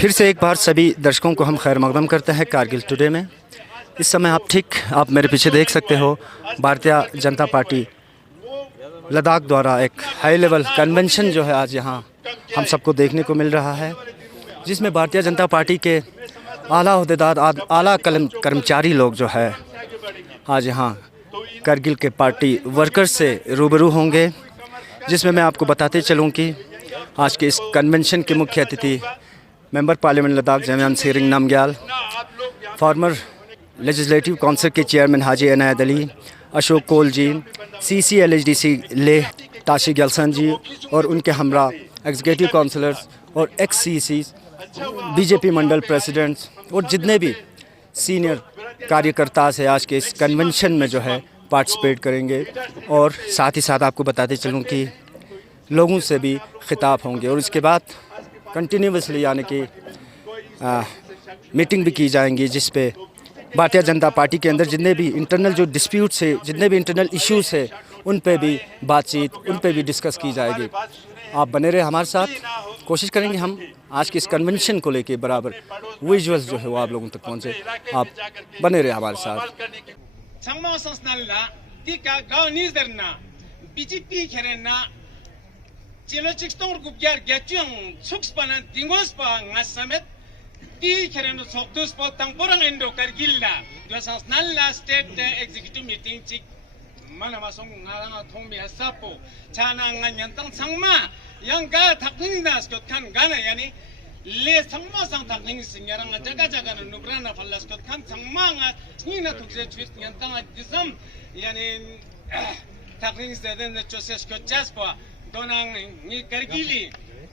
फिर से एक बार सभी दर्शकों को हम खैर मकदम करते हैं कारगिल टुडे में। इस समय आप मेरे पीछे देख सकते हो, भारतीय जनता पार्टी लद्दाख द्वारा एक हाई लेवल कन्वेंशन जो है आज यहाँ हम सबको देखने को मिल रहा है, जिसमें भारतीय जनता पार्टी के आला ओहदेदार, आला कर्मचारी लोग जो है आज यहाँ कारगिल के पार्टी वर्कर्स से रूबरू होंगे। जिसमें मैं आपको बताते चलूँ कि आज के इस कन्वेंशन के मुख्य अतिथि member parliament Ladakh Jamyang Tsering Namgyal, former legislative council के चेयरमैन हाजी इनायत अली, अशोक कोल जी, CCLHDC लेह ताशी गलसन जी और उनके हमरा एग्जीक्यूटिव काउंसलर्स और XCC BJP मंडल प्रेसिडेंट्स और जितने भी सीनियर कार्यकर्ता से आज के इस कन्वेंशन में जो है पार्टिसिपेट करेंगे। और साथ ही साथ आपको बताते चलूँ कि लोगों से भी खिताब होंगे और इसके बाद कंटिन्यूसली यानी कि मीटिंग भी की जाएंगी, जिस पे भारतीय जनता पार्टी के अंदर जितने भी इंटरनल जो डिस्प्यूट्स है, जितने भी इंटरनल इश्यूज़ है, उन पे भी बातचीत, उन पे भी डिस्कस की जाएगी। आप बने रहे हमारे साथ, कोशिश करेंगे हम आज के इस कन्वेंशन को लेके बराबर विजुअल्स जो है वो आप लोगों तक पहुँचे। आप बने रहे हमारे साथ। Di keren soktus potang porang Indo Kargilna dua sang nalla state executive meeting cik mana masong ngarang thong mi asapo chana nganyantang sangma yang ga thakning nas kot kan gana yani le sangma sang thakning singarang jaga na nubrana fallas kot kan sangma nga hina tukse twist nyantang disam yani thakning seden choses kot jaspa donang ni Kargili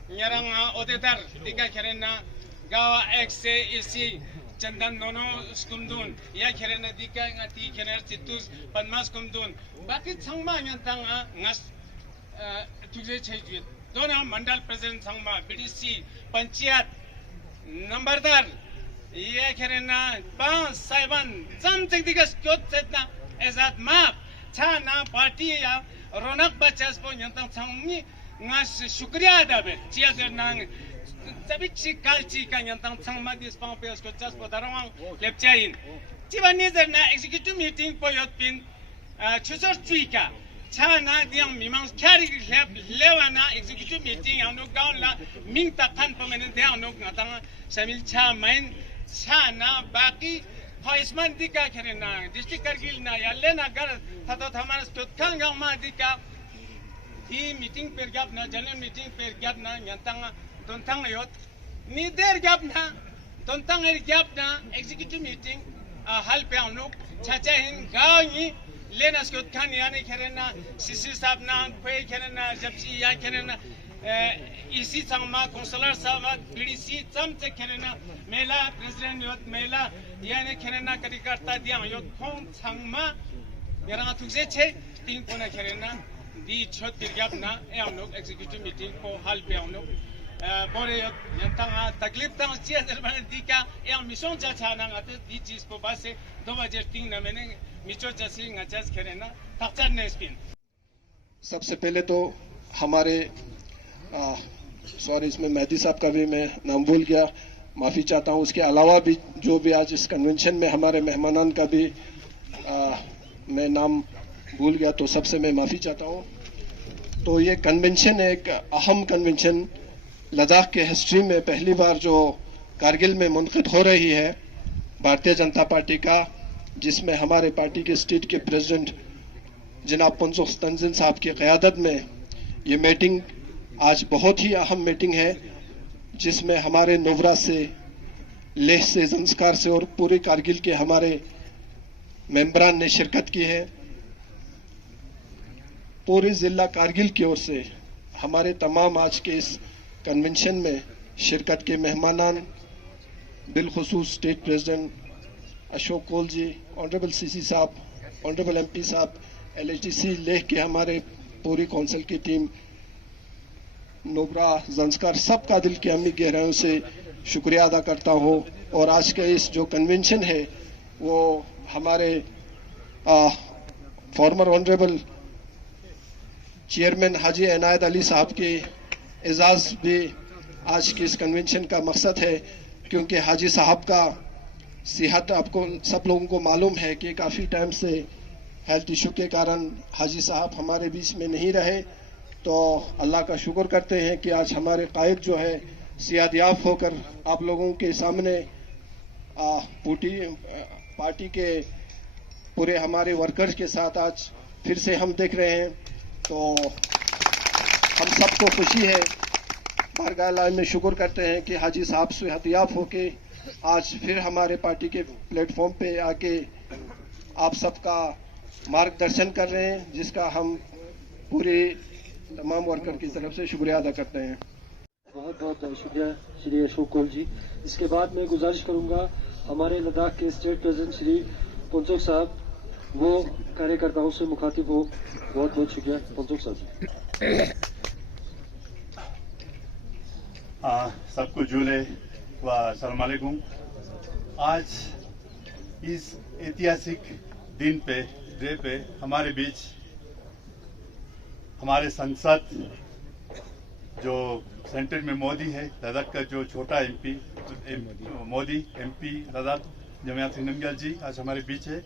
nyarang odedar tika kerenna gawa ekse isi chandan nono skumdun ya kerena dika ngati kener citus panmas kumdun baki sangma nyantang ngas tuje chejit dona mandal president sangma BDC panchayat nambardar ya kerena pa saiban something digas kot setna ezat map chana party ya ronak bachas po nyantang sangmi ngas shukriya adabe chia nang सभी कालची का यंतंग Sangma दिसपांग pace को चस पदारंग लेप्चाइन चिवानी जरना executive meeting पोयत pin छुसर ट्रीका छाना दियंग मिमांग ख्यारी लेप लेवाना executive meeting यानो गाउला मिंग तखन परमानेंट दे यानो ngатang शामिल छा माइन छाना बाकी हाइसमान दिका खेरेना डिस्ट्रिक्ट कारगिल ना यालेना गर थतो थमानस तोतखान गामा दिका ही मीटिंग पर गप ना जनरल मीटिंग पर गप ना यंतंग Tontang ayot, ni der gap na, tontang gap na executive meeting, hal pe anuk, chacha hin gao ni, lenas kot kan yani kerena, sisi sab na, kwe kerena, japsi ya kerena, isi sangma, consular sama, BDC samte kerena, mela president yot, mela yani kerena kadikarta diang yot kong sangma, yarang atukse che, ting pona kerena, di chot per gap na, anuk executive meeting ko hal pe anuk. बोरे यंतंग तकलीफ तंग chia जरबान दिका या mission चाचा ना आते दी चीज को बासे 2003 ना मैंने मिचो जैसी ngachas खेरे ना तक्चर ने स्पिन। सबसे पहले तो हमारे सॉरी इसमें मेहदी साहब का भी मैं नाम भूल गया, माफ़ी चाहता हूँ। उसके अलावा भी जो भी आज इस कन्वेंशन में हमारे मेहमानान का भी मैं नाम भूल गया, तो सबसे मैं माफ़ी चाहता हूँ। तो ये कन्वेंशन एक अहम कन्वेंशन लद्दाख के हिस्ट्री में पहली बार जो कारगिल में मुनक़िद हो रही है भारतीय जनता पार्टी का, जिसमें हमारे पार्टी के स्टेट के प्रेसिडेंट जनाब पंसुख तंजीन साहब की क़यादत में ये मीटिंग आज बहुत ही अहम मीटिंग है, जिसमें हमारे नुब्रा से, लेह से, ज़ंस्कार से और पूरे कारगिल के हमारे मेंबरान ने शिरकत की है। पूरे ज़िला कारगिल की ओर से हमारे तमाम आज के इस कन्वेंशन में शिरकत के मेहमानान बिलखुसूस स्टेट प्रेसिडेंट अशोक कोल जी, ऑनरेबल CC साहब, ऑनरेबल MP साहब, LHDC लेह के हमारे पूरी काउंसिल की टीम, नुब्रा, ज़ंस्कार, सबका दिल की अम्मी गहराइयों से शुक्रिया अदा करता हूँ। और आज का इस जो कन्वेंशन है वो हमारे farmer honourable chairman Haji Inayat Ali साहब के एजाज़ भी आज की इस कन्वेंशन का मकसद है, क्योंकि हाजी साहब का सेहत आपको सब लोगों को मालूम है कि काफ़ी टाइम से हेल्थ इशू के कारण हाजी साहब हमारे बीच में नहीं रहे। तो अल्लाह का शुक्र करते हैं कि आज हमारे कायद जो है सेहतयाब होकर आप लोगों के सामने पार्टी के पूरे हमारे वर्कर्स के साथ आज फिर से हम देख रहे हैं। तो हम सबको खुशी है, बारगाह अल्लाह में शुक्र करते हैं कि हाजी साहब सेहतयाब होके आज फिर हमारे पार्टी के प्लेटफॉर्म पे आके आप सबका मार्गदर्शन कर रहे हैं, जिसका हम पूरे तमाम वर्कर की तरफ से शुक्रिया अदा करते हैं। बहुत बहुत शुक्रिया श्री अशोक कौल जी। इसके बाद मैं गुजारिश करूंगा हमारे लद्दाख के स्टेट प्रेसिडेंट श्री पोंचोक साहब वो कार्यकर्ताओं से मुखातिब हो। बहुत बहुत शुक्रिया पोंचोक साहब जी। सबको जुले व अस्सलाम वालेकुम। आज इस ऐतिहासिक दिन पे हमारे बीच हमारे सांसद जो सेंटर में मोदी है, लद्दाख का जो छोटा मोदी एमपी लद्दाख जमियात नमग्याल जी आज हमारे बीच है।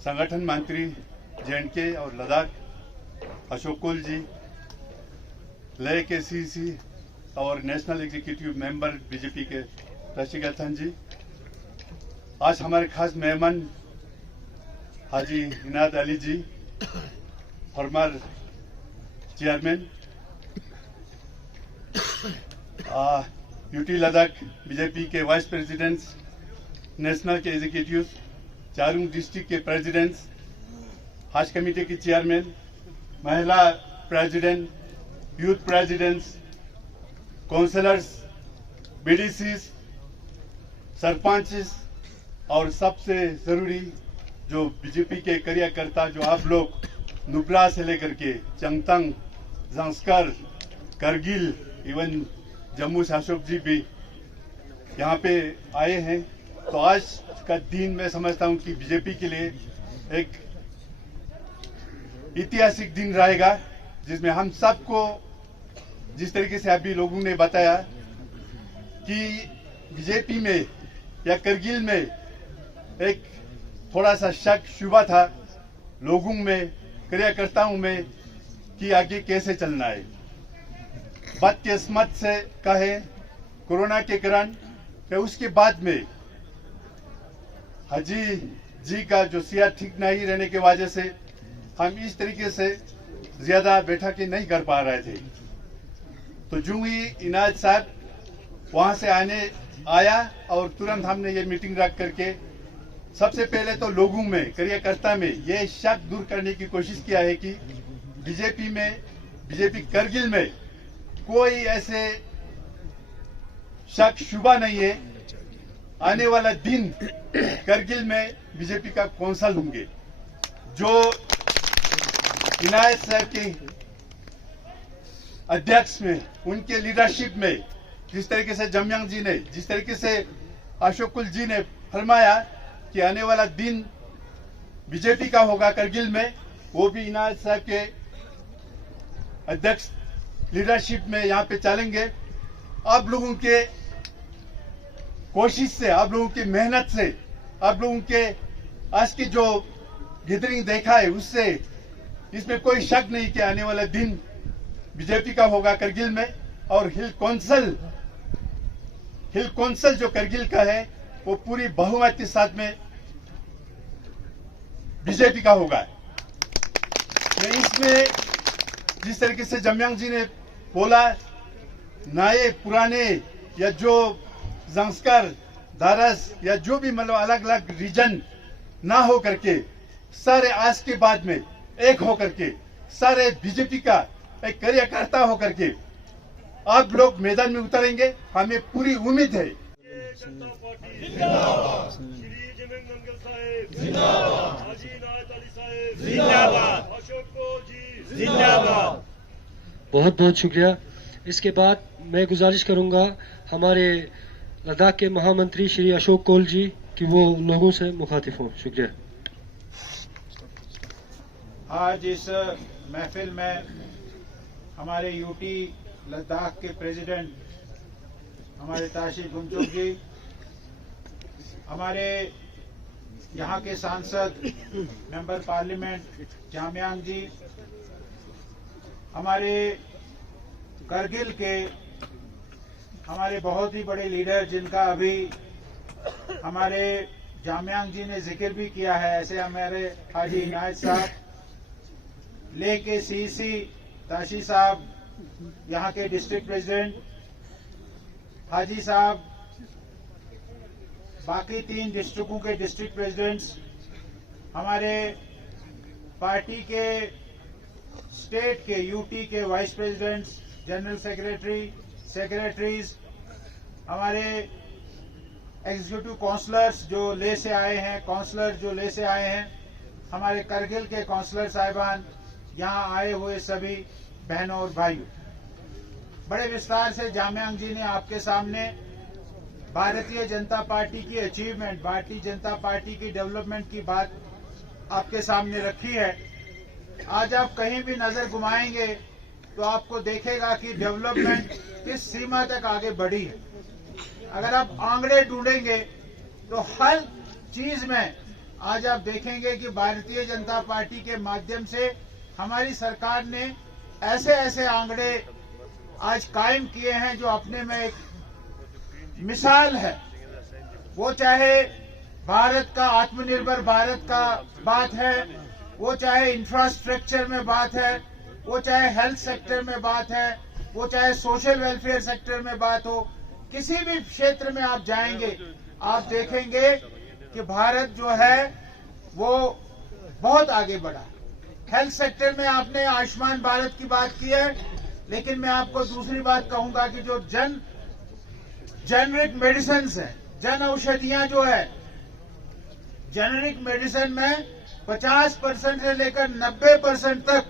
संगठन मंत्री JNK और लद्दाख अशोक कौल जी, लेह के CC और नेशनल एग्जीक्यूटिव मेंबर BJP के रशीगथन जी, आज हमारे खास मेहमान Haji Inayat Ali ji, former chairman UT Ladakh BJP के वाइस प्रेसिडेंट्स, नेशनल के एग्जीक्यूटिव, चारों डिस्ट्रिक्ट के प्रेसिडेंट्स, हज कमेटी के चेयरमैन, महिला president, youth presidents, councillors, BDCs, sarpanch और सबसे जरूरी जो BJP के कार्यकर्ता जो आप लोग नुब्रा से लेकर के चंगतंग, जंस्कर, करगिल, इवन जम्मू से अशोक जी भी यहाँ पे आए हैं। तो आज का दिन मैं समझता हूँ कि BJP के लिए एक ऐतिहासिक दिन रहेगा, जिसमें हम सबको जिस तरीके से अभी लोगों ने बताया कि BJP में या करगिल में एक थोड़ा सा शक शुबा था लोगों में, कार्यकर्ताओं में कि आगे कैसे चलना है। बदकिस्मत से कहे कोरोना के कारण कि उसके बाद में हाजी जी का जो सेहत ठीक नहीं रहने की वजह से हम इस तरीके से ज्यादा बैठकें नहीं कर पा रहे थे। तो जो ही इनायत साहब वहां से आया और तुरंत हमने ये मीटिंग रख करके सबसे पहले तो लोगों में, कार्यकर्ता में ये शक दूर करने की कोशिश किया है कि बीजेपी करगिल में कोई ऐसे शक शुबा नहीं है। आने वाला दिन करगिल में BJP का कौंसल होंगे। जो इनायत साहब के अध्यक्ष में, उनके लीडरशिप में जिस तरीके से जमयांग जी ने, जिस तरीके से अशोक कौल जी ने फरमाया कि आने वाला दिन BJP का होगा करगिल में, वो भी इनायत साहब के अध्यक्ष लीडरशिप में यहाँ पे चलेंगे। आप लोगों के कोशिश से, आप लोगों की मेहनत से, आप लोगों के आज की जो गैदरिंग देखा है उससे इसमें कोई शक नहीं कि आने वाला दिन BJP का होगा करगिल में। और हिल कौंसल जो करगिल का है वो पूरी बहुमत के साथ में BJP का होगा। इसमें जिस तरीके से जमयांग जी ने बोला, नए पुराने या जो जंस्कर, दारस या जो भी मतलब अलग अलग रीजन ना हो करके सारे आज के बाद में एक हो करके सारे BJP का एक कार्यकर्ता हो करके आप लोग मैदान में उतरेंगे, हमें पूरी उम्मीद है। बहुत बहुत शुक्रिया। इसके बाद मैं गुजारिश करूंगा हमारे लद्दाख के महामंत्री श्री अशोक कौल जी कि वो लोगों से मुखातिब हों। शुक्रिया। आज इस महफिल में हमारे यूटी लद्दाख के प्रेसिडेंट हमारे ताशी गुमचुक जी, हमारे यहाँ के सांसद मेंबर पार्लियामेंट जामयांग जी, हमारे करगिल के हमारे बहुत ही बड़े लीडर जिनका अभी हमारे जामयांग जी ने जिक्र भी किया है, ऐसे हमारे हाजी इनायत साहब, लेह के सीसी ताशी साहब, यहाँ के डिस्ट्रिक्ट प्रेसिडेंट हाजी साहब, बाकी 3 डिस्ट्रिक्टों के डिस्ट्रिक्ट प्रेसिडेंट्स, हमारे पार्टी के स्टेट के यूटी के vice presidents, general secretary, secretaries, हमारे एग्जीक्यूटिव काउंसलर्स जो ले से आए हैं, काउंसलर जो ले से आए हैं, हमारे करगिल के काउंसलर साहिबान, यहाँ आए हुए सभी बहनों और भाइयों, बड़े विस्तार से जामयांग जी ने आपके सामने भारतीय जनता पार्टी की अचीवमेंट, भारतीय जनता पार्टी की डेवलपमेंट की बात आपके सामने रखी है। आज आप कहीं भी नजर घुमाएंगे तो आपको देखेगा कि डेवलपमेंट किस सीमा तक आगे बढ़ी है। अगर आप आंकड़े ढूंढेंगे तो हर चीज में आज आप देखेंगे कि भारतीय जनता पार्टी के माध्यम से हमारी सरकार ने ऐसे ऐसे आंकड़े आज कायम किए हैं जो अपने में एक मिसाल है। वो चाहे भारत का आत्मनिर्भर भारत का बात है, वो चाहे इंफ्रास्ट्रक्चर में बात है, वो चाहे हेल्थ सेक्टर में बात है, वो चाहे सोशल वेलफेयर सेक्टर में बात हो, किसी भी क्षेत्र में आप जाएंगे आप देखेंगे कि भारत जो है वो बहुत आगे बढ़ा। हेल्थ सेक्टर में आपने आयुष्मान भारत की बात की है, लेकिन मैं आपको दूसरी बात कहूंगा कि जो जेनरिक मेडिसिन है, जन औषधियां जो है, जेनरिक मेडिसिन में 50% से लेकर 90% तक,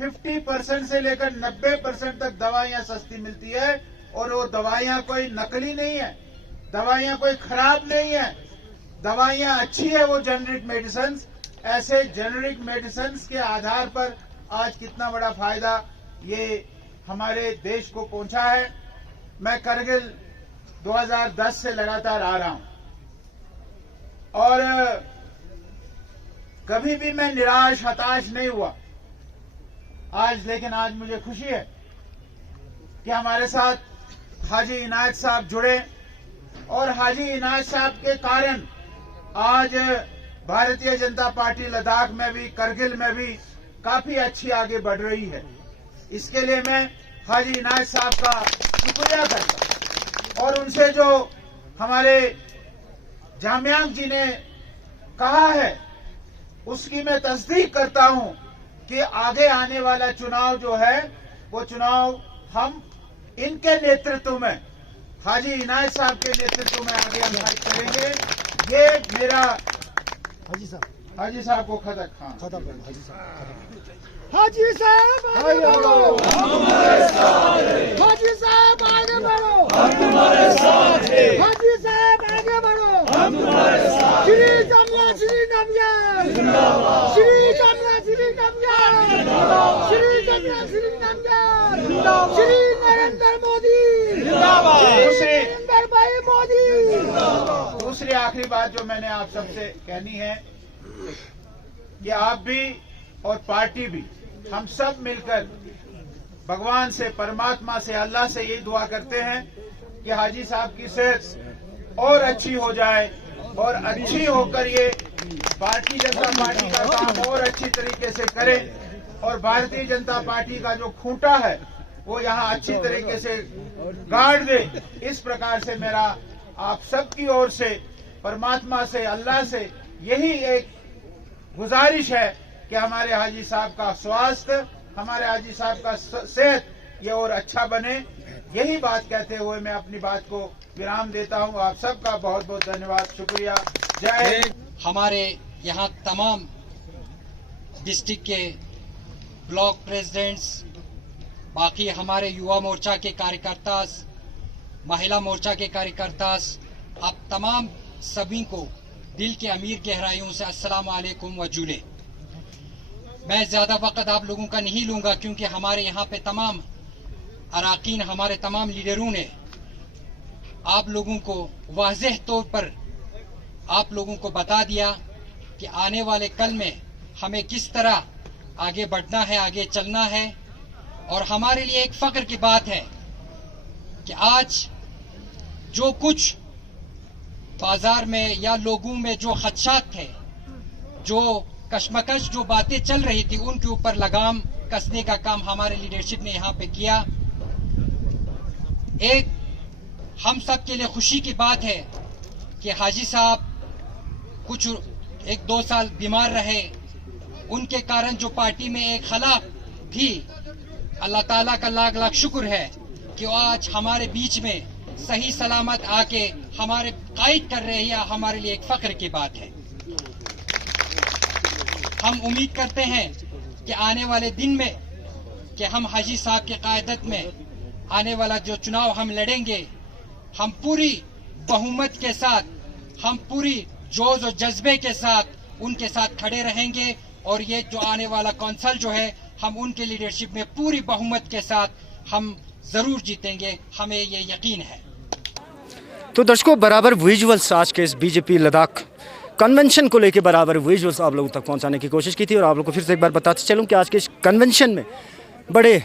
50% से लेकर 90% तक दवाइयां सस्ती मिलती है। और वो दवाइयां कोई नकली नहीं है, दवाइयां कोई खराब नहीं है, दवाइयां अच्छी है वो जेनरिक मेडिसिन। ऐसे जेनरिक मेडिसिन के आधार पर आज कितना बड़ा फायदा ये हमारे देश को पहुंचा है। मैं करगिल 2010 से लगातार आ रहा हूं और कभी भी मैं निराश हताश नहीं हुआ। लेकिन आज मुझे खुशी है कि हमारे साथ हाजी इनायत साहब जुड़े और हाजी इनायत साहब के कारण आज भारतीय जनता पार्टी लद्दाख में भी, करगिल में भी काफी अच्छी आगे बढ़ रही है। इसके लिए मैं हाजी इनायत साहब का शुक्रिया करता हूं और उनसे जो हमारे जामयांग जी ने कहा है उसकी मैं तस्दीक करता हूं कि आगे आने वाला चुनाव जो है वो चुनाव हम इनके नेतृत्व में, हाजी इनायत साहब के नेतृत्व में आगे हम फाइट करेंगे। ये मेरा हाजी साहब को खतक खान हाजी साहब आगे बढ़ो, हाजी साहब आगे बढ़ो, हाजी साहब आगे बढ़ो, श्री जमला श्री नमयाल, श्री जमला श्री नमयाल, श्री जमला श्री नमयाल, श्री नरेंद्र मोदी, नरेंद्र भाई मोदी। दूसरी आखिरी बात जो मैंने आप सबसे कहनी है कि आप भी और पार्टी भी, हम सब मिलकर भगवान से, परमात्मा से, अल्लाह से यही दुआ करते हैं कि हाजी साहब की सेहत और अच्छी हो जाए और अच्छी होकर ये भारतीय जनता पार्टी का काम और अच्छी तरीके से करें और भारतीय जनता पार्टी का जो खूंटा है वो यहाँ अच्छी तरीके से गाड़ दे। इस प्रकार से मेरा आप सबकी ओर से, परमात्मा से, अल्लाह से यही एक गुजारिश है कि हमारे हाजी साहब का स्वास्थ्य, हमारे हाजी साहब का सेहत ये और अच्छा बने। यही बात कहते हुए मैं अपनी बात को विराम देता हूं। आप सबका बहुत बहुत धन्यवाद, शुक्रिया, जय हिंद। हमारे यहाँ तमाम डिस्ट्रिक्ट के ब्लॉक प्रेसिडेंट्स, बाकी हमारे युवा मोर्चा के कार्यकर्ता, महिला मोर्चा के कार्यकर्ता, आप तमाम सभी को दिल के अमीर गहराइयों से अस्सलाम वालेकुम वजूले। मैं ज्यादा वक्त आप लोगों का नहीं लूंगा क्योंकि हमारे यहाँ पे तमाम अराकीन, हमारे तमाम लीडरों ने आप लोगों को वाज़ेह तौर पर आप लोगों को बता दिया कि आने वाले कल में हमें किस तरह आगे बढ़ना है, आगे चलना है। और हमारे लिए एक फ़ख्र की बात है कि आज जो कुछ बाजार में या लोगों में जो खदशात थे, जो कशमकश जो बातें चल रही थी, उनके ऊपर लगाम कसने का काम हमारे लीडरशिप ने यहाँ पे किया। एक हम सब के लिए खुशी की बात है कि हाजी साहब कुछ 1-2 साल बीमार रहे, उनके कारण जो पार्टी में एक खला थी, अल्लाह ताला का लाख लाख शुक्र है कि वो आज हमारे बीच में सही सलामत आके हमारे कायद कर रहे हैं। हमारे लिए एक फख्र की बात है। हम उम्मीद करते हैं कि आने वाले दिन में कि हम हाजी साहब की क़यादत में आने वाला जो चुनाव हम लड़ेंगे, हम पूरी बहुमत के साथ, हम पूरी जोश और जज्बे के साथ उनके साथ खड़े रहेंगे। और ये जो आने वाला कौंसल जो है, हम उनके लीडरशिप में पूरी बहुमत के साथ हम ज़रूर जीतेंगे, हमें ये यकीन है। तो दर्शकों, बराबर विजुअल्स आज के इस बीजेपी लद्दाख कन्वेंशन को लेकर बराबर विजुअल्स आप लोगों तक पहुंचाने की कोशिश की थी। और आप लोगों को फिर से एक बार बताते चलूं कि आज के इस कन्वेंशन में बड़े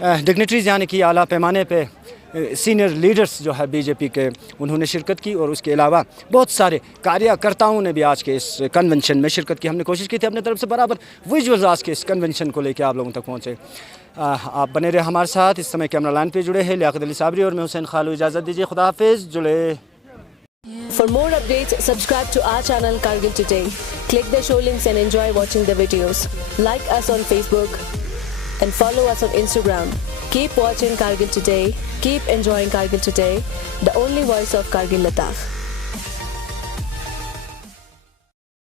डिग्निटरीज यानी कि आला पैमाने पे सीनियर लीडर्स जो है बीजेपी के, उन्होंने शिरकत की। और उसके अलावा बहुत सारे कार्यकर्ताओं ने भी आज के इस कन्वेंशन में शिरकत की। हमने कोशिश की थी अपने तरफ से बराबर विजुअल्स आज के इस कन्वेंशन को लेकर आप लोगों तक पहुँचे। आप बने रहे हमारे साथ। इस समय कैमरा लाइन पे जुड़े हैं लियाकत अली साबरी और मैं हुसैन खालू। इजाज़त दीजिए, खुदा हाफिज़। जुड़े। For more updates, subscribe to our channel Kargil Today. Click the show links and enjoy watching the videos. Like us on Facebook and follow us on Instagram. Keep watching Kargil Today. Keep enjoying Kargil Today, the only voice of Kargil Ladakh.